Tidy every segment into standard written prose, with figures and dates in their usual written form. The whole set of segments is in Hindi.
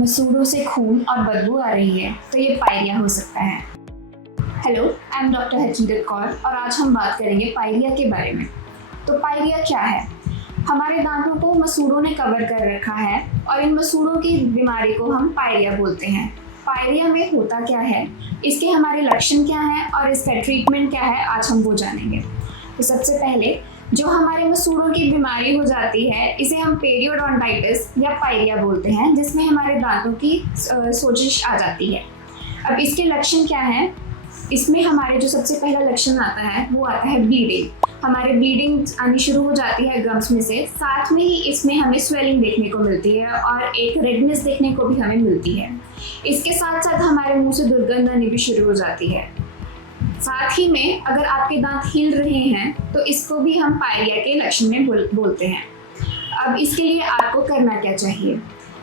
मसूड़ों से खून और बदबू आ रही है तो ये पायरिया हो सकता है। हेलो, आई एम डॉक्टर हकीकत कौर और आज हम बात करेंगे पायरिया के बारे में। तो पायरिया क्या है? हमारे दांतों को मसूड़ों ने कवर कर रखा है और इन मसूड़ों की बीमारी को हम पायरिया बोलते हैं। पायरिया में होता क्या है, इसके हमारे लक्षण क्या हैं और इसका ट्रीटमेंट क्या है, आज हम वो जानेंगे। तो सबसे पहले जो हमारे मसूड़ों की बीमारी हो जाती है इसे हम पेरियोडोंटाइटिस या पायरिया बोलते हैं, जिसमें हमारे दांतों की सोजिश आ जाती है। अब इसके लक्षण क्या हैं? इसमें हमारे जो सबसे पहला लक्षण आता है वो आता है ब्लीडिंग। हमारे ब्लीडिंग आनी शुरू हो जाती है गम्स में से, साथ में ही इसमें हमें स्वेलिंग देखने को मिलती है और एक रेडनेस देखने को भी हमें मिलती है। इसके साथ साथ हमारे मुंह से दुर्गंध आनी भी शुरू हो जाती है। साथ ही में अगर आपके दांत हिल रहे हैं तो इसको भी हम पायरिया के लक्षण में बोलते हैं। अब इसके लिए आपको करना क्या चाहिए?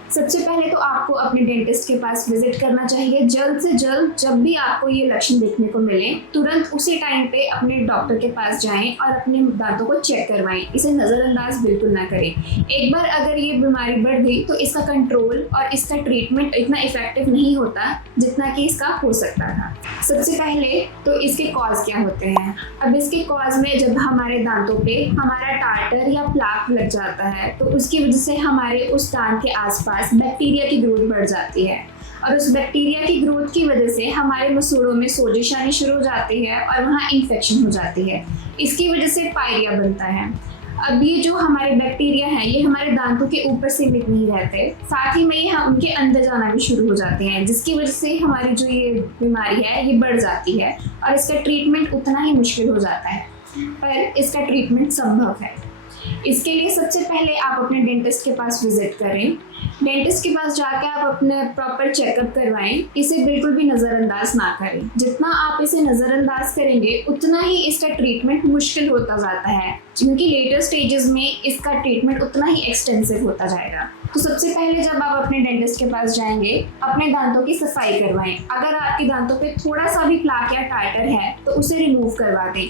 सबसे पहले तो आपको अपने डेंटिस्ट के पास विजिट करना चाहिए। जल्द से जल्द जब भी आपको ये लक्षण देखने को मिले तुरंत उसी टाइम पे अपने डॉक्टर के पास जाएं और अपने दांतों को चेक करवाएं। इसे नज़रअंदाज बिल्कुल ना करें। एक बार अगर ये बीमारी बढ़ गई तो इसका कंट्रोल और इसका ट्रीटमेंट इतना इफेक्टिव नहीं होता जितना कि इसका हो सकता था। सबसे पहले तो इसके कॉज क्या होते हैं? अब इसके कॉज में जब हमारे दांतों पे हमारा टार्टर या प्लाक लग जाता है तो उसकी वजह से हमारे उस दांत के आसपास बैक्टीरिया की ग्रोथ बढ़ जाती है और उस बैक्टीरिया की ग्रोथ की वजह से हमारे मसूड़ों में सोजिश आनी शुरू हो जाती है और वहाँ इन्फेक्शन हो जाती है। इसकी वजह से पायरिया बनता है। अब ये जो हमारे बैक्टीरिया हैं ये हमारे दांतों के ऊपर सीमित नहीं रहते, साथ ही में ये उनके अंदर जाना भी शुरू हो जाते हैं, जिसकी वजह से हमारी जो ये बीमारी है ये बढ़ जाती है और इसका ट्रीटमेंट उतना ही मुश्किल हो जाता है, पर इसका ट्रीटमेंट संभव है। इसके लिए सबसे पहले आप अपने डेंटिस्ट के पास विजिट करें। डेंटिस्ट के पास जाकर आप अपने प्रॉपर चेकअप करवाएं। इसे बिल्कुल भी नज़रअंदाज ना करें। जितना आप इसे नज़रअंदाज करेंगे उतना ही इसका ट्रीटमेंट मुश्किल होता जाता है, क्योंकि लेटर स्टेजेस में इसका ट्रीटमेंट उतना ही एक्सटेंसिव होता जाएगा। तो सबसे पहले जब आप अपने डेंटिस्ट के पास जाएंगे अपने दांतों की सफाई करवाएं। अगर आपके दांतों पे थोड़ा सा भी प्लाक या टार्टर है तो उसे रिमूव करवा दें,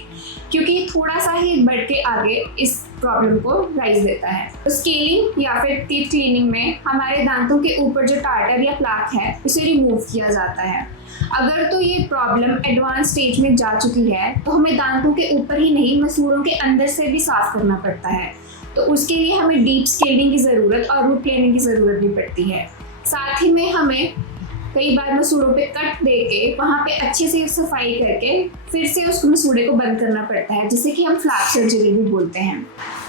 क्योंकि थोड़ा सा ही बढ़ के आगे इस प्रॉब्लम को राइज देता है। तो स्केलिंग या फिर टीथ क्लीनिंग में हमारे दांतों के ऊपर जो टार्टर या प्लाक है उसे रिमूव किया जाता है। अगर तो ये प्रॉब्लम एडवांस स्टेज में जा चुकी है तो हमें दांतों के ऊपर ही नहीं मसूड़ों के अंदर से भी साफ करना पड़ता है। तो उसके लिए हमें डीप स्केलिंग की ज़रूरत और रूट प्लेनिंग की ज़रूरत भी पड़ती है। साथ ही में हमें कई बार मसूड़ों पे कट दे के वहाँ पे अच्छे से सफाई करके फिर से उस मसूड़े को बंद करना पड़ता है, जिसे कि हम फ्लैप सर्जरी भी बोलते हैं।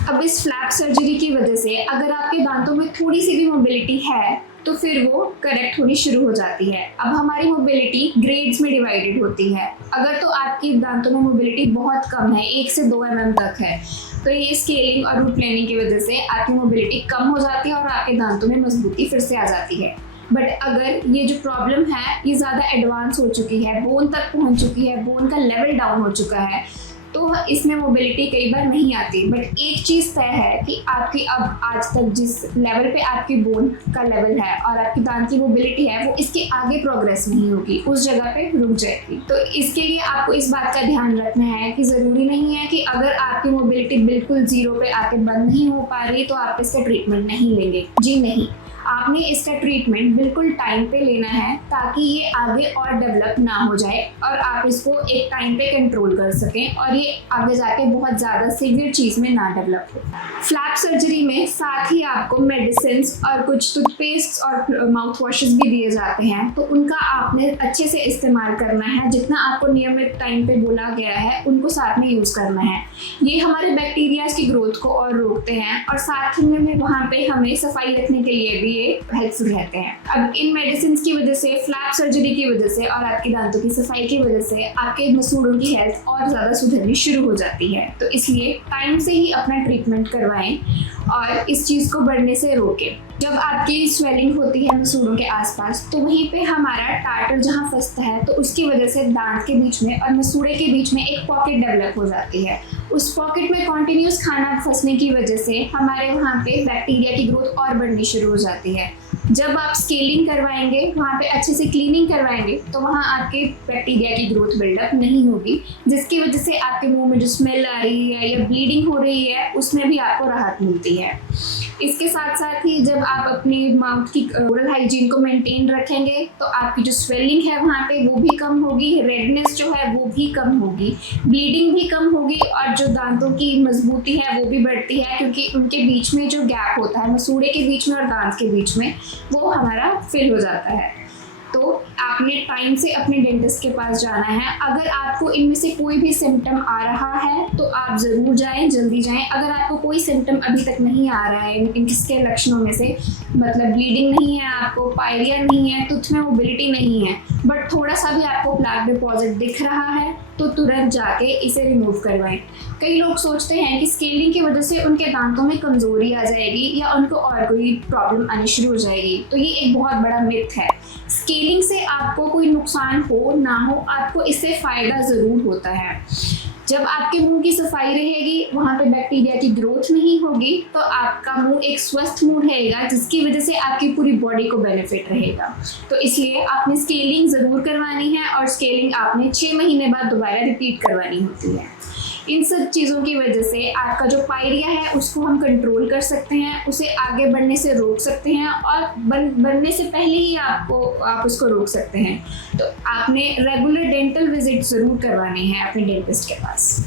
अब इस फ्लैप सर्जरी की वजह से अगर आपके दांतों में थोड़ी सी भी मोबिलिटी है तो फिर वो करेक्ट होनी शुरू हो जाती है। अब हमारी मोबिलिटी ग्रेड्स में डिवाइडेड होती है। अगर तो आपकी दांतों में मोबिलिटी बहुत कम है, 1 से 2 mm तक है, तो ये स्केलिंग और रूट प्लेनिंग की वजह से आपकी मोबिलिटी कम हो जाती है और आपके दांतों में मजबूती फिर से आ जाती है। बट अगर ये जो प्रॉब्लम है ये ज़्यादा एडवांस हो चुकी है, बोन तक पहुंच चुकी है, बोन का लेवल डाउन हो चुका है, तो इसमें मोबिलिटी कई बार नहीं आती। बट एक चीज़ तय है कि आपकी अब आज तक जिस लेवल पे आपकी बोन का लेवल है और आपकी दांत की मोबिलिटी है वो इसके आगे प्रोग्रेस नहीं होगी, उस जगह पे रुक जाएगी। तो इसके लिए आपको इस बात का ध्यान रखना है कि ज़रूरी नहीं है कि अगर आपकी मोबिलिटी बिल्कुल ज़ीरो पे आके बंद नहीं हो पा रही तो आप इसका ट्रीटमेंट नहीं लेंगे। जी नहीं, आपने इसका ट्रीटमेंट बिल्कुल टाइम पे लेना है ताकि ये आगे और डेवलप ना हो जाए और आप इसको एक टाइम पे कंट्रोल कर सकें और ये आगे जाके बहुत ज़्यादा सीवियर चीज़ में ना डेवलप हो। फ्लैप सर्जरी में साथ ही आपको मेडिसिन और कुछ टूथपेस्ट और माउथ वॉशेस भी दिए जाते हैं, तो उनका आपने अच्छे से इस्तेमाल करना है। जितना आपको नियमित टाइम पे बोला गया है उनको साथ में यूज़ करना है। ये हमारे बैक्टीरियाज की ग्रोथ को और रोकते हैं और साथ में वहाँ पे हमें सफाई रखने के लिए भी ये हेल्पफुल रहते हैं। अब इन मेडिसिन की वजह से, फ्लैप सर्जरी की वजह से और आपकी दांतों की सफाई की वजह से आपके मसूड़ों की हेल्थ और ज़्यादा सुधरनी शुरू हो जाती है। तो इसलिए टाइम से ही अपना ट्रीटमेंट करवाएं और इस चीज़ को बढ़ने से रोकें। जब आपकी स्वेलिंग होती है मसूड़ों के आसपास तो वहीं पे हमारा टार्टर जहाँ फंसता है तो उसकी वजह से दांत के बीच में और मसूड़े के बीच में एक पॉकेट डेवलप हो जाती है उस पॉकेट में कॉन्टिन्यूस खाना फंसने की वजह से हमारे वहाँ पे बैक्टीरिया की ग्रोथ और बढ़नी शुरू हो जाती है। जब आप स्केलिंग करवाएंगे, वहाँ पे अच्छे से क्लीनिंग करवाएंगे, तो वहाँ आपके बैक्टीरिया की ग्रोथ बिल्डअप नहीं होगी, जिसकी वजह से आपके मुंह में जो स्मेल आ रही है या ब्लीडिंग हो रही है उसमें भी आपको राहत मिलती है। इसके साथ साथ ही जब आप अपनी माउथ की ओरल हाइजीन को मेंटेन रखेंगे तो आपकी जो स्वेलिंग है वहाँ पे वो भी कम होगी, रेडनेस जो है वो भी कम होगी, ब्लीडिंग भी कम होगी और जो दांतों की मजबूती है वो भी बढ़ती है, क्योंकि उनके बीच में जो गैप होता है मसूड़े के बीच में और दांत के बीच में, वो हमारा फिल हो जाता है। तो आपने टाइम से अपने डेंटिस्ट के पास जाना है। अगर आपको इनमें से कोई भी सिम्टम आ रहा है तो आप ज़रूर जाएं, जल्दी जाएं। अगर आपको कोई सिम्टम अभी तक नहीं आ रहा है इनके लक्षणों में से, मतलब ब्लीडिंग नहीं है, आपको पायरिया नहीं है, टूथ में मोबिलिटी नहीं है, बट थोड़ा सा भी आपको प्लाक डिपॉजिट दिख रहा है, तो तुरंत जाके इसे रिमूव करवाएं। कई लोग सोचते हैं कि स्केलिंग की वजह से उनके दांतों में कमज़ोरी आ जाएगी या उनको और कोई प्रॉब्लम आनी शुरू हो जाएगी, तो ये एक बहुत बड़ा मिथ है। स्केलिंग से आपको कोई नुकसान हो ना हो, आपको इससे फ़ायदा ज़रूर होता है। जब आपके मुंह की सफाई रहेगी, वहाँ पे बैक्टीरिया की ग्रोथ नहीं होगी, तो आपका मुंह एक स्वस्थ मुंह रहेगा, जिसकी वजह से आपकी पूरी बॉडी को बेनिफिट रहेगा। तो इसलिए आपने स्केलिंग ज़रूर करवानी है और स्केलिंग आपने 6 महीने बाद दोबारा रिपीट करवानी होती है। इन सब चीज़ों की वजह से आपका जो पायरिया है उसको हम कंट्रोल कर सकते हैं, उसे आगे बढ़ने से रोक सकते हैं और बनने से पहले ही आप उसको रोक सकते हैं। तो आपने रेगुलर डेंटल विजिट ज़रूर करवानी है अपने डेंटिस्ट के पास।